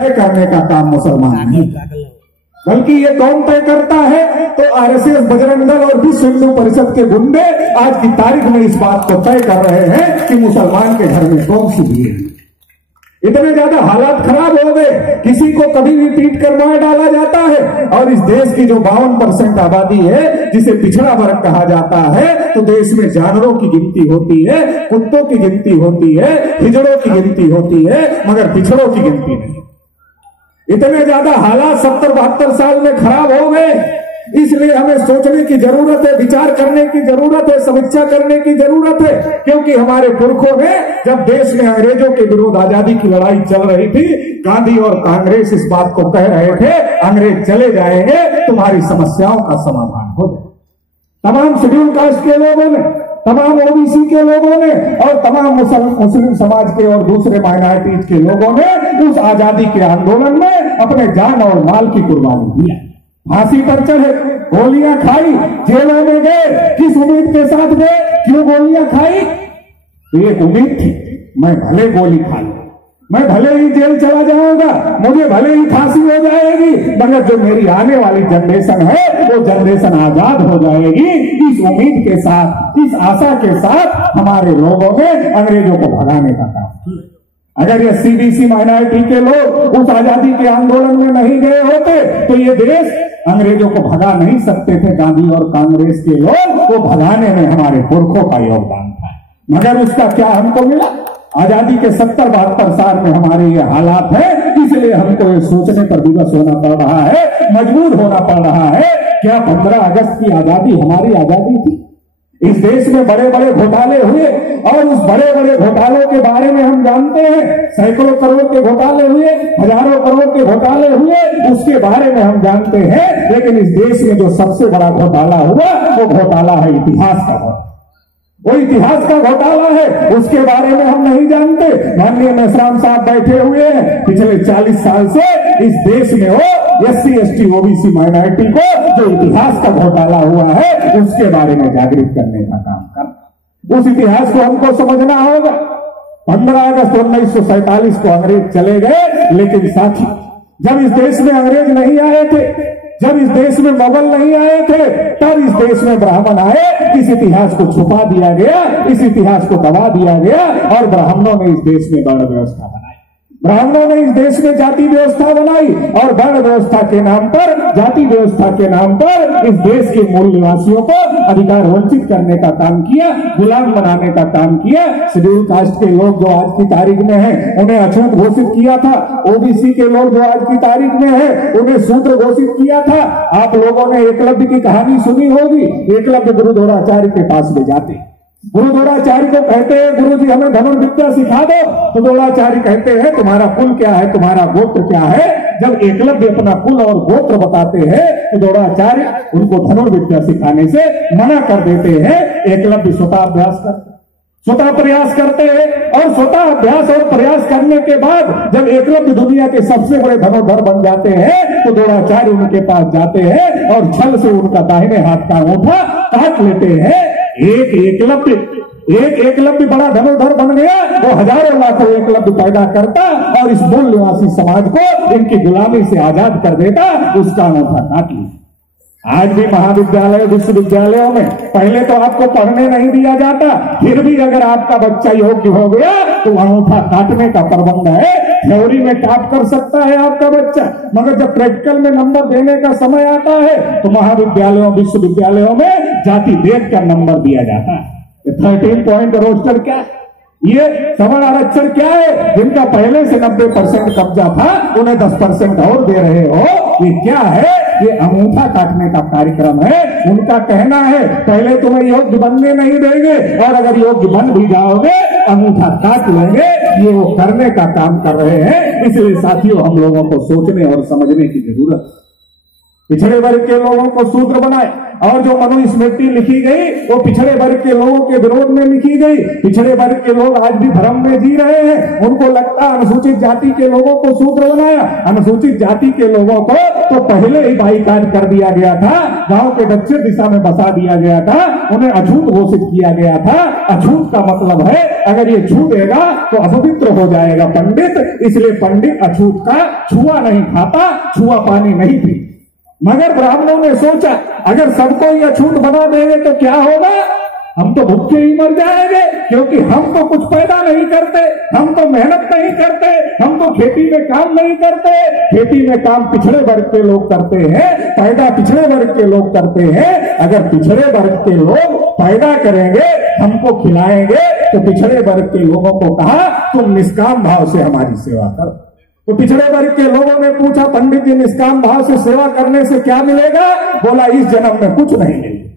तय करने का काम मुसलमान नहीं, बल्कि ये कौन तय करता है तो आरएसएस, बजरंग दल और विश्व हिंदू परिषद के गुंडे आज की तारीख में इस बात को तय कर रहे हैं कि मुसलमान के घर में कौन सी भीड़ है। इतने ज्यादा हालात खराब हो गए, किसी को कभी भी पीट कर मार डाला जाता है। और इस देश की जो 52% आबादी है, जिसे पिछड़ा वर्ग कहा जाता है, तो देश में जानवरों की गिनती होती है, कुत्तों की गिनती होती है, हिजड़ों की गिनती होती है, मगर पिछड़ों की गिनती नहीं। इतने ज्यादा हालात 70-72 साल में खराब हो गए, इसलिए हमें सोचने की जरूरत है, विचार करने की जरूरत है, समीक्षा करने की जरूरत है। क्योंकि हमारे पुरखों ने जब देश में अंग्रेजों के विरुद्ध आजादी की लड़ाई चल रही थी, गांधी और कांग्रेस इस बात को कह रहे थे, अंग्रेज चले जाएंगे, तुम्हारी समस्याओं का समाधान हो जाए। तमाम शेड्यूल कास्ट के लोगों ने, तमाम ओबीसी के लोगों ने और तमाम मुस्लिम समाज के और दूसरे माइनॉरिटीज के लोगों ने उस आजादी के आंदोलन में अपने जान और माल की कुर्बानी दी। फांसी पर चढ़े, गोलियां खाई, जेलों में गए, किस उम्मीद के साथ गए, क्यों गोलियां खाई? एक उम्मीद थी, मैं भले गोली खा लूं, मैं भले ही जेल चला जाऊंगा, मुझे भले ही फांसी हो जाएगी, मगर जो मेरी आने वाली जनरेशन है वो जनरेशन आजाद हो जाएगी। इस उम्मीद के साथ, इस आशा के साथ हमारे लोगों ने अंग्रेजों को भगाने का काम किया। अगर ये सीबीसी माइनॉरिटी के लोग उस आजादी के आंदोलन में नहीं गए होते तो ये देश अंग्रेजों को भगा नहीं सकते थे। गांधी और कांग्रेस के लोग को भगाने में हमारे पुरखों का योगदान था, मगर उसका क्या हमको मिला? आजादी के 70-72 साल में हमारे ये हालात है, इसलिए हमको ये सोचने पर विवश होना पड़ रहा है, मजबूर होना पड़ रहा है। क्या 15 अगस्त की आजादी हमारी आजादी थी? इस देश में बड़े बड़े घोटाले हुए और उस बड़े बड़े घोटालों के बारे में हम जानते हैं। सैकड़ों करोड़ के घोटाले हुए, हजारों करोड़ के घोटाले हुए, उसके बारे में हम जानते हैं। लेकिन इस देश में जो सबसे बड़ा घोटाला हुआ वो घोटाला है इतिहास का घोटाला। वो इतिहास का घोटाला है, उसके बारे में हम नहीं जानते। माननीय मेश्राम साहब बैठे हुए हैं, पिछले 40 साल से इस देश में वो SC ST OBC माइनॉरिटी को जो इतिहास का घोटाला हुआ है उसके बारे में जागृत करने का काम कर। उस इतिहास को हमको समझना होगा। 15 अगस्त 1947 को अंग्रेज चले गए, लेकिन साथी जब इस देश में अंग्रेज नहीं आए थे, जब इस देश में मुगल नहीं आए थे, तब इस देश में ब्राह्मण आए। इस इतिहास को छुपा दिया गया, इस इतिहास को दबा दिया गया और ब्राह्मणों ने इस देश में वर्ण व्यवस्था बनाई। ब्राह्मणों ने इस देश में जाति व्यवस्था बनाई और वर्ण व्यवस्था के नाम पर, जाति व्यवस्था के नाम पर इस देश के मूल निवासियों को अधिकार वंचित करने का काम किया, गुलाम बनाने का काम किया। शेड्यूल कास्ट के लोग जो आज की तारीख में हैं, उन्हें अछूत घोषित किया था। ओबीसी के लोग जो आज की तारीख में हैं, उन्हें शूद्र घोषित किया था। आप लोगों ने एकलव्य की कहानी सुनी होगी। एकलव्य गुरु द्रोणाचार्य के पास ले जाते, गुरु द्रोणाचार्य को कहते हैं, गुरु जी हमें धनुर्विद्या सिखा दो। तो द्रोणाचार्य कहते हैं, तुम्हारा कुल क्या है, तुम्हारा गोत्र क्या है? जब एकलव्य अपना कुल और गोत्र बताते हैं तो द्रोणाचार्य उनको धनुर्विद्या सिखाने से मना कर देते हैं। एकलव्य स्वतः अभ्यास करते, स्वतः प्रयास करते हैं और स्वतः अभ्यास और प्रयास करने के बाद जब एकलव्य दुनिया के सबसे बड़े धनुर्धर बन जाते हैं तो द्रोणाचार्य उनके पास जाते हैं और छल से उनका दाहिने हाथ का अंगूठा काट लेते हैं। एक एकलव्य बड़ा धनुर्धर बन गया, वो हजारों लाखों एकलव्य पैदा करता और इस मूल निवासी समाज को इनकी गुलामी से आजाद कर देता, उसका अंगूठा काट लिया। आज भी महाविद्यालय, विश्वविद्यालयों में पहले तो आपको पढ़ने नहीं दिया जाता, फिर भी अगर आपका बच्चा योग्य हो गया तो अंगूठा काटने का प्रबंध है। थ्योरी में टॉप कर सकता है आपका बच्चा, मगर जब प्रैक्टिकल में नंबर देने का समय आता है तो महाविद्यालयों, विश्वविद्यालयों में जाति देखकर नंबर दिया जाता है। 13 पॉइंट रोस्टर क्या है? ये सवर्ण आरक्षण क्या है? जिनका पहले से 90% कब्जा था उन्हें 10% और दे रहे हो, ये क्या है? ये अंगूठा काटने का कार्यक्रम है। उनका कहना है पहले तुम्हें योग्य बनने नहीं देंगे और अगर योग्य बन भी जाओगे अंगूठा काट लेंगे। ये वो करने का काम कर रहे हैं। इसलिए साथियों, हम लोगों को सोचने और समझने की जरूरत है। पिछड़े वर्ग के लोगों को शूद्र बनाए, और जो मनुस्मृति लिखी गई वो पिछड़े वर्ग के लोगों के विरोध में लिखी गई। पिछड़े वर्ग के लोग आज भी भ्रम में जी रहे हैं। उनको लगता है अनुसूचित जाति के लोगों को शूद्र बनाया। अनुसूचित जाति के लोगों को तो पहले ही बाइकाट कर दिया गया था, गांव के दक्षिण दिशा में बसा दिया गया था, उन्हें अछूत घोषित किया गया था। अछूत का मतलब है अगर ये छू देगा तो अपवित्र हो जाएगा पंडित, इसलिए पंडित अछूत का छुआ नहीं खाता, छुआ पानी नहीं पी। मगर ब्राह्मणों ने सोचा अगर सबको ये अछूत बना देंगे तो क्या होगा, हम तो भूखे ही मर जाएंगे, क्योंकि हम तो कुछ पैदा नहीं करते, हम तो मेहनत नहीं करते, हम तो खेती में काम नहीं करते। खेती में काम पिछड़े वर्ग के लोग करते हैं, पैदा पिछड़े वर्ग के लोग करते हैं। अगर पिछड़े वर्ग के लोग पैदा करेंगे, हमको खिलाएंगे, तो पिछड़े वर्ग के लोगों को कहा तुम निष्काम भाव से हमारी सेवा करो। तो पिछड़े वर्ग के लोगों ने पूछा पंडित जी निष्काम भाव से सेवा करने से क्या मिलेगा? बोला इस जन्म में कुछ नहीं मिलेगा।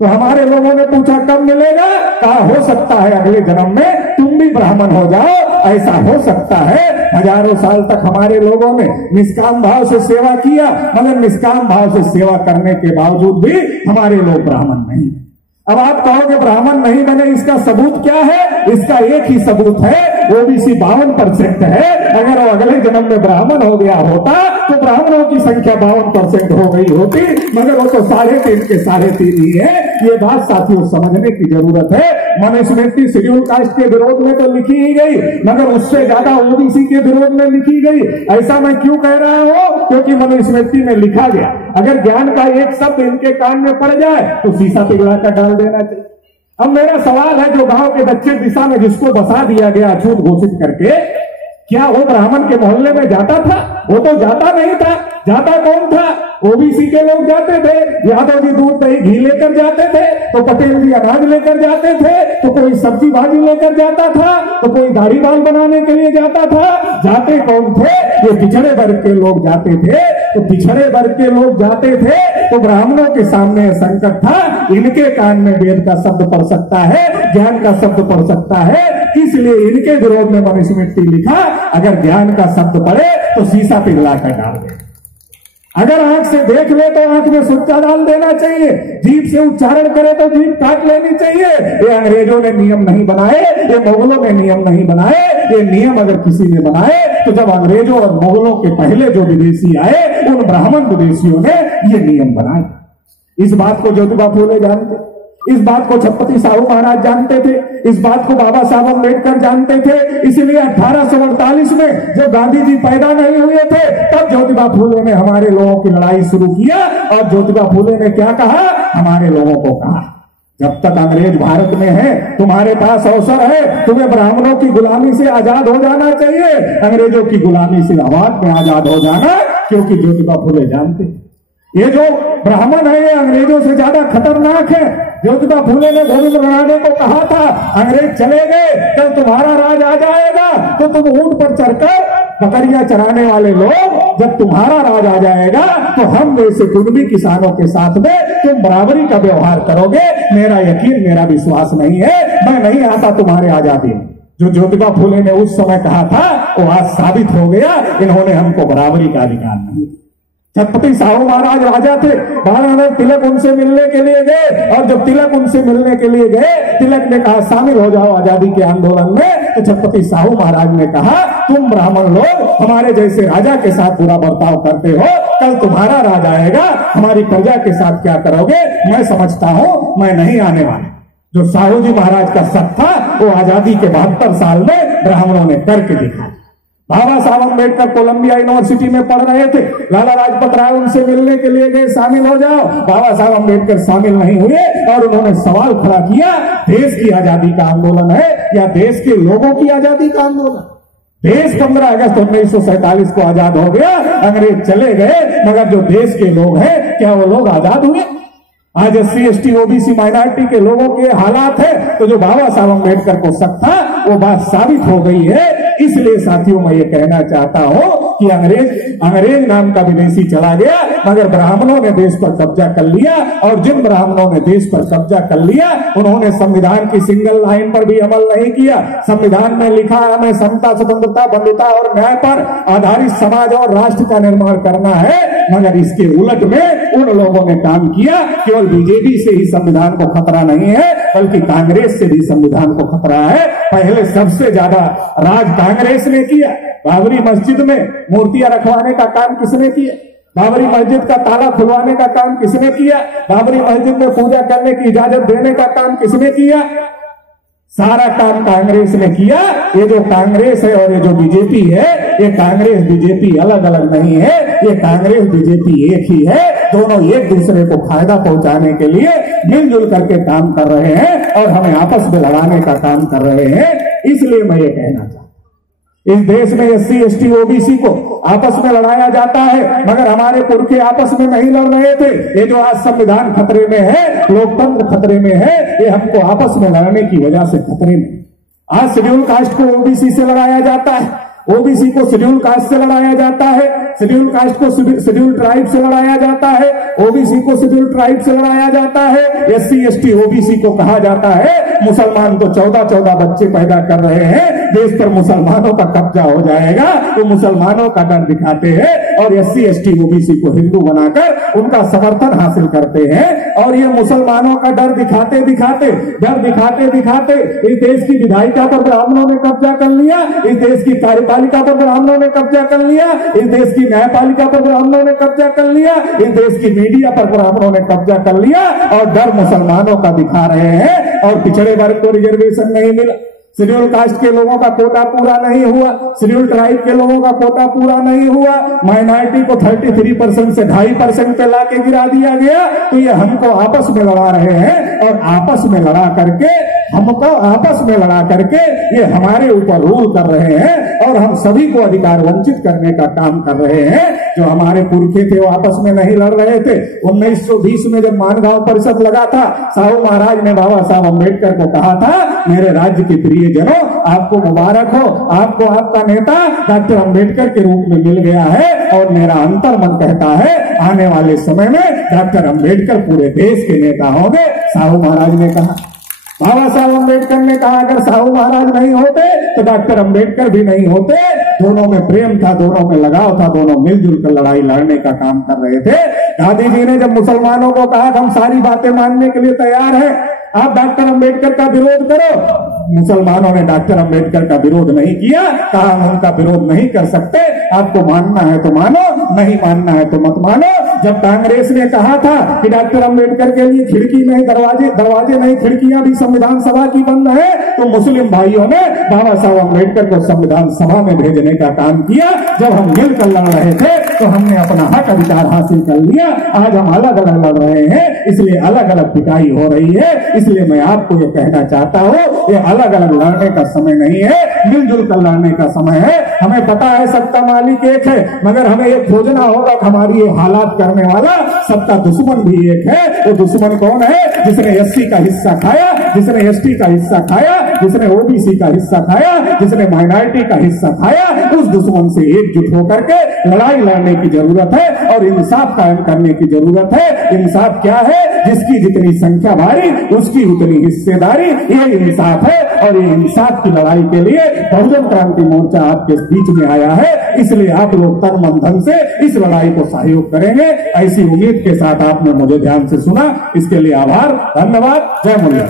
तो हमारे लोगों ने पूछा कब मिलेगा? कहा हो सकता है अगले जन्म में तुम भी ब्राह्मण हो जाओ, ऐसा हो सकता है। हजारों साल तक हमारे लोगों ने निष्काम भाव से सेवा किया, मगर निष्काम भाव से सेवा करने के बावजूद भी हमारे लोग ब्राह्मण नहीं। अब आप कहोगे ब्राह्मण नहीं बने, इसका सबूत क्या है? इसका एक ही सबूत है, ओबीसी 52% है। अगर वो अगले जन्म में ब्राह्मण हो गया होता तो ब्राह्मणों की संख्या 52% हो गई होती, मगर वो तो 3.5 के 3.5 ही है। ये बात साथियों समझने की जरूरत है। मनुस्मृति शेड्यूल कास्ट के विरोध में तो लिखी ही गई, मगर उससे ज्यादा ओबीसी के विरोध में लिखी गई। ऐसा मैं क्यों कह रहा हूं? क्योंकि मनुस्मृति में लिखा गया अगर ज्ञान का एक शब्द इनके कान में पड़ जाए तो शीशा पिघला कर डाल देना चाहिए। अब मेरा सवाल है, जो गांव के दक्षिण दिशा में जिसको बसा दिया गया अछूत घोषित करके, क्या वो ब्राह्मण के मोहल्ले में जाता था? वो तो जाता नहीं था। जाता कौन था? ओबीसी के लोग जाते थे। यादव जी दूध दही घी लेकर जाते थे, तो पटेल जी अनाज लेकर जाते थे, तो कोई सब्जी भाजी लेकर जाता था, तो कोई दाढ़ी बाल बनाने के लिए जाता था। जाते कौन थे? ये पिछड़े वर्ग के लोग जाते थे। तो पिछड़े वर्ग के लोग जाते थे तो ब्राह्मणों के सामने संकट था, इनके कान में वेद का शब्द पड़ सकता है, ज्ञान का शब्द पड़ सकता है, इसलिए इनके विरोध में मनुस्मृति लिखा अगर ज्ञान का शब्द पड़े तो शीशा पिघला कर डाल दे। अगर आंख से देख ले तो आंख में सुच्चा डाल देना चाहिए, जीभ से उच्चारण करे तो जीभ काट लेनी चाहिए। ये अंग्रेजों ने नियम नहीं बनाए, ये मुगलों ने नियम नहीं बनाए। ये नियम अगर किसी ने बनाए तो जब अंग्रेजों और मुगलों के पहले जो विदेशी आए उन ब्राह्मण विदेशियों ने ये नियम बनाए। इस बात को ज्योतिबा फूले जानते, इस बात को छत्रपति साहू महाराज जानते थे, इस बात को बाबा साहब अम्बेडकर जानते थे। इसलिए 1848 में जब गांधी जी पैदा नहीं हुए थे तब ज्योतिबा फूले ने हमारे लोगों की लड़ाई शुरू किया। और ज्योतिबा फूले ने क्या कहा? हमारे लोगों को कहा जब तक अंग्रेज भारत में है तुम्हारे पास अवसर है, तुम्हें ब्राह्मणों की गुलामी से आजाद हो जाना चाहिए, अंग्रेजों की गुलामी से आवाज में आजाद हो जाना। क्योंकि ज्योतिबा फूले जानते ये जो ब्राह्मण है ये अंग्रेजों से ज्यादा खतरनाक है। ज्योतिबा फूले ने गोविंद राणे को कहा था अंग्रेज चले गए जब तुम्हारा राज आ जाएगा तो तुम ऊंट पर चढ़कर बकरियां चराने वाले लोग, जब तुम्हारा राज आ जाएगा तो हम जैसे कुर्मी किसानों के साथ में तुम बराबरी का व्यवहार करोगे। मेरा यकीन, मेरा विश्वास नहीं है, मैं नहीं आता तुम्हारे आजादी। जो ज्योतिबा फूले ने उस समय कहा था वो आज साबित हो गया, इन्होंने हमको बराबरी का अधिकार नहीं। छत्रपति साहू महाराज राजा थे, महाराणा तिलक उनसे मिलने के लिए गए, और जब तिलक उनसे मिलने के लिए गए, तिलक ने कहा शामिल हो जाओ आजादी के आंदोलन में। तो छत्रपति साहू महाराज ने कहा तुम ब्राह्मण लोग हमारे जैसे राजा के साथ बुरा बर्ताव करते हो, कल तुम्हारा राज आएगा, हमारी प्रजा के साथ क्या करोगे मैं समझता हूं, मैं नहीं आने वाला। जो साहू जी महाराज का शक था वो आजादी के 72 साल में ब्राह्मणों ने करके दिखाया। बाबा साहब अम्बेडकर कोलंबिया यूनिवर्सिटी में पढ़ रहे थे, लाला लाजपत राय उनसे मिलने के लिए गए, शामिल हो जाओ। बाबा साहब अम्बेडकर शामिल नहीं हुए और उन्होंने सवाल खड़ा किया देश की आजादी का आंदोलन है या देश के लोगों की आजादी का आंदोलन? देश 15 अगस्त 1947 को आजाद हो गया, अंग्रेज चले गए, मगर जो देश के लोग हैं क्या वो लोग आजाद हुए? आज SC ST OBC माइनॉरिटी के लोगों के हालात है तो जो बाबा साहब अम्बेडकर को शक था वो बात साबित हो गई है। इसलिए साथियों मैं ये कहना चाहता हूं कि अंग्रेज नाम का विदेशी चला गया, मगर ब्राह्मणों ने देश पर कब्जा कर लिया। और जिन ब्राह्मणों ने देश पर कब्जा कर लिया उन्होंने संविधान की सिंगल लाइन पर भी अमल नहीं किया। संविधान में लिखा हमें समता, स्वतंत्रता, बंधुता और न्याय पर आधारित समाज और राष्ट्र का निर्माण करना है, मगर इसके उलट में उन लोगों ने काम किया। केवल बीजेपी से ही संविधान को खतरा नहीं है, बल्कि कांग्रेस से भी संविधान को खतरा है। पहले सबसे ज्यादा राज कांग्रेस ने किया। बाबरी मस्जिद में मूर्तियां रखवाने का काम किसने किया? बाबरी मस्जिद का ताला खुलवाने का काम किसने किया? बाबरी मस्जिद में पूजा करने की इजाजत देने का काम किसने किया? सारा काम कांग्रेस ने किया। ये जो कांग्रेस है और ये जो बीजेपी है, ये कांग्रेस बीजेपी अलग अलग नहीं है, ये कांग्रेस बीजेपी एक ही है। दोनों एक दूसरे को फायदा पहुंचाने के लिए मिलजुल करके काम कर रहे हैं और हमें आपस में लड़ाने का काम कर रहे हैं। इसलिए मैं ये कहना चाहता हूं, इस देश में SC ST OBC को आपस में लड़ाया जाता है, मगर हमारे पुरखे आपस में नहीं लड़ रहे थे। ये जो आज संविधान खतरे में है, लोकतंत्र खतरे में है, ये हमको आपस में लड़ने की वजह से खतरे में। आज शेड्यूल कास्ट को OBC से लड़ाया जाता है, OBC को शेड्यूल कास्ट से लड़ाया जाता है, शेड्यूल कास्ट को शेड्यूल ट्राइब से लड़ाया जाता है, OBC को शेड्यूल ट्राइब से लड़ाया जाता है। SC ST OBC को कहा जाता है मुसलमान तो 14-14 बच्चे पैदा कर रहे हैं, देश पर मुसलमानों का कब्जा हो जाएगा, तो मुसलमानों का डर दिखाते हैं और SC ST OBC को हिंदू बनाकर उनका समर्थन हासिल करते हैं। और ये मुसलमानों का डर दिखाते दिखाते इस देश की विधायिका पर ब्राह्मणों ने कब्जा कर लिया, इस देश की कार्यपालिका पर ब्राह्मणों ने कब्जा कर लिया, इस देश की न्यायपालिका पर ब्राह्मणों ने कब्जा कर लिया, इस देश की मीडिया पर ब्राह्मणों ने कब्जा कर लिया और डर मुसलमानों का दिखा रहे हैं। और पिछड़े वर्ग को रिजर्वेशन नहीं मिला, शेड्यूल कास्ट के लोगों का कोटा पूरा नहीं हुआ, शेड्यूल ट्राइब के लोगों का कोटा पूरा नहीं हुआ, माइनॉरिटी को 33% से 2.5% पे लाके गिरा दिया गया। तो ये हमको आपस में लड़ा रहे हैं और आपस में लड़ा करके ये हमारे ऊपर रूल कर रहे हैं और हम सभी को अधिकार वंचित करने का काम कर रहे हैं। जो हमारे पुरखे थे वो आपस में नहीं लड़ रहे थे। 1920 में जब मानगांव परिषद लगा था, साहू महाराज ने बाबा साहब अम्बेडकर को कहा था, मेरे राज्य के प्रियजनों, आपको मुबारक हो, आपको आपका नेता डॉक्टर अम्बेडकर के रूप में मिल गया है। और मेरा अंतर्मन कहता है आने वाले समय में डॉक्टर अम्बेडकर पूरे देश के नेता होंगे। साहू महाराज ने कहा, बाबा साहब अम्बेडकर ने कहा, अगर साहू महाराज नहीं होते तो डॉक्टर अम्बेडकर भी नहीं होते। दोनों में प्रेम था, दोनों में लगाव था, दोनों मिलजुल कर लड़ाई लड़ने का काम कर रहे थे। गांधी जी ने जब मुसलमानों को कहा हम सारी बातें मानने के लिए तैयार हैं, आप डॉक्टर अम्बेडकर का विरोध करो, मुसलमानों ने डॉक्टर अम्बेडकर का विरोध नहीं किया, कहा हम उनका विरोध नहीं कर सकते, आपको मानना है तो मानो, नहीं मानना है तो मत मानो। जब कांग्रेस ने कहा था कि डॉक्टर अम्बेडकर के लिए खिड़की नहीं दरवाजे नहीं, खिड़कियां भी संविधान सभा की बंद है, तो मुस्लिम भाइयों ने बाबा साहब अम्बेडकर को संविधान सभा में भेजने का काम किया। जब हम मिलकर लड़ रहे थे तो हमने अपना हक अधिकार हासिल कर लिया। आज हम अलग अलग लड़ रहे हैं, इसलिए अलग अलग पिटाई हो रही है। इसलिए मैं आपको ये कहना चाहता हूँ, ये अलग अलग लड़ने का समय नहीं है, मिलजुल कर लड़ने का समय है। हमें पता है सबका मालिक एक है, मगर हमें ये खोजना होगा कि हमारी ये हालात करने वाला सबका दुश्मन भी एक है। वो दुश्मन कौन है? जिसने SC का हिस्सा खाया, जिसने ST का हिस्सा खाया, जिसने OBC का हिस्सा खाया, जिसने माइनॉरिटी का हिस्सा खाया, उस दुश्मन से एकजुट होकर के लड़ाई लड़ने की जरूरत है और इंसाफ कायम करने की जरूरत है। इंसाफ क्या है? जिसकी जितनी संख्या भारी उसकी उतनी हिस्सेदारी, ये इंसाफ है। और ये इंसाफ की लड़ाई के लिए बहुजन क्रांति मोर्चा आपके बीच में आया है। इसलिए आप लोग तन मन धन से इस लड़ाई को सहयोग करेंगे, ऐसी उम्मीद के साथ आपने मुझे ध्यान से सुना। इसके लिए आभार, धन्यवाद, जय मुल्ला।